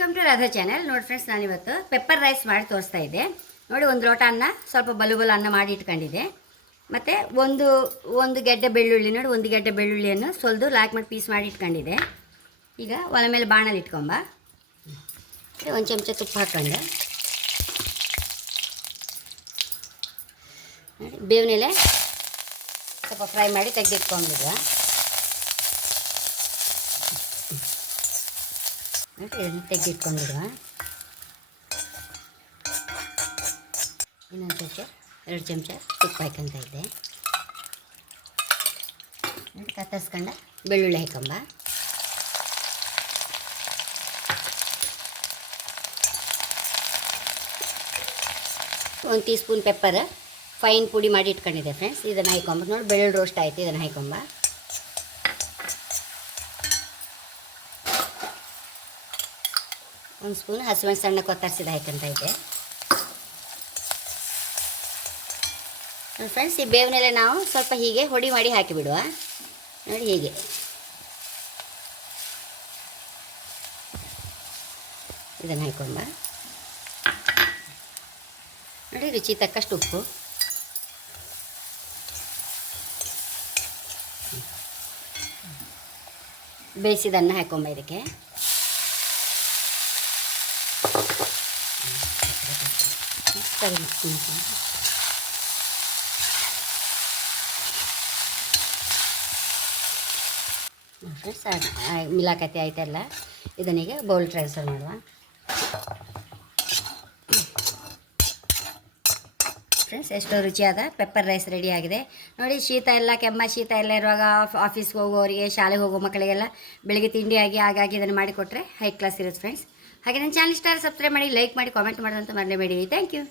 Welcome to Radha channel. ನೋಡಿ friends, ನಾನಿವತ್ತು pepper rice ಮಾಡಿ ತೋರಿಸ್ತಾ ಇದ್ದೆ. ನೋಡಿ, ಒಂದು ಲೋಟ ಅನ್ನ, ಸ್ವಲ್ಪ ಬಲು ಅನ್ನ ಮಾಡಿ ಇಟ್ಕೊಂಡಿದ್ದೆ. ಮತ್ತು ಒಂದು ಗೆಡ್ಡೆ ಬೆಳ್ಳುಳ್ಳಿ, ನೋಡಿ ಒಂದು ಗೆಡ್ಡೆ ಬೆಳ್ಳುಳ್ಳಿಯನ್ನು ಸೊಲ್ದು ಲಾಕ್ ಮಾಡಿ ಪೀಸ್ ಮಾಡಿ ಇಟ್ಕೊಂಡಿದ್ದೆ. ಈಗ ಒಲೆ ಮೇಲೆ ಬಾಣಲ್ಲಿ ಇಟ್ಕೊಂಬ, ಒಂದು ಚಮಚ ತುಪ್ಪ ಹಾಕ್ಕೊಂಡೆ. ನೋಡಿ, ಬೇವಿನೆಲೆ ಸ್ವಲ್ಪ ಫ್ರೈ ಮಾಡಿ ತೆಗೆದಿಟ್ಕೊಂಡಿದ್ದೆ. ಇದನ್ನು ತೆಗೆದಿಟ್ಕೊಂಡಿಡುವ. ಇನ್ನೊಂದು ಚಮಚ, 2 ಚಮಚ ತುಪ್ಪ ಹಾಕೊಂತ ಇದ್ದೆ. ಕತ್ತರಿಸ್ಕೊಂಡ ಬೆಳ್ಳುಳ್ಳಿ ಹಾಕೊಂಬ. ಒಂದು ಟೀ ಸ್ಪೂನ್ ಪೆಪ್ಪರ್ ಫೈನ್ ಪುಡಿ ಮಾಡಿ ಇಟ್ಕೊಂಡಿದ್ದೆ ಫ್ರೆಂಡ್ಸ್. ಇದನ್ನು ಹಾಕೊಂಬ. ನೋಡಿ, ಬೆಳ್ಳುಳ್ಳಿ ರೋಸ್ಟ್ ಆಯಿತು. ಇದನ್ನು ಹಾಕೊಂಬ. ಒಂದು ಸ್ಪೂನ್ ಹಸಿಮೆಣಸು ಸಣ್ಣ ಕೊತ್ತರಿಸಿದ ಹಾಕಂತ ಇದ್ದೆ. ಫ್ರೆಂಡ್ಸ್, ಈ ಬೇವಿನೆಲೆ ನಾವು ಸ್ವಲ್ಪ ಹೀಗೆ ಹೊಡಿ ಮಾಡಿ ಹಾಕಿಬಿಡುವ. ನೋಡಿ, ಹೀಗೆ ಇದನ್ನು ಹಾಕೊಂಬ. ನೋಡಿ, ರುಚಿ ತಕ್ಕಷ್ಟು ಉಪ್ಪು, ಬೇಯಿಸಿದನ್ನು ಹಾಕೊಂಬ. ಇದಕ್ಕೆ ಮಿಲಾಕತಿ ಆಯ್ತಲ್ಲ. ಇದನ್ನೀಗ ಬೌಲ್ ಟ್ರಾನ್ಸ್ಫರ್ ಮಾಡುವ. ಫ್ರೆಂಡ್ಸ್, ಎಷ್ಟೋ ರುಚಿಯಾದ ಪೆಪ್ಪರ್ ರೈಸ್ ರೆಡಿ ಆಗಿದೆ. ನೋಡಿ, ಶೀತ ಎಲ್ಲ ಇರುವಾಗ ಆಫೀಸ್ಗೆ ಹೋಗೋರಿಗೆ, ಶಾಲೆಗೆ ಹೋಗೋ ಮಕ್ಕಳಿಗೆಲ್ಲ ಬೆಳಗ್ಗೆ ತಿಂಡಿಯಾಗಿ ಹಾಗಾಗಿ ಇದನ್ನು ಮಾಡಿಕೊಟ್ರೆ ಹೈ ಕ್ಲಾಸ್ ಇರುತ್ತೆ ಫ್ರೆಂಡ್ಸ್. ಹಾಗೆ ನನ್ನ ಚಾನಲ್ ಇಷ್ಟ ಸಬ್ಸ್ಕ್ರೈಬ್ ಮಾಡಿ, ಲೈಕ್ ಮಾಡಿ, ಕಾಮೆಂಟ್ ಮಾಡೋದಂತ ಮರೆಯಬೇಡಿ. Thank you.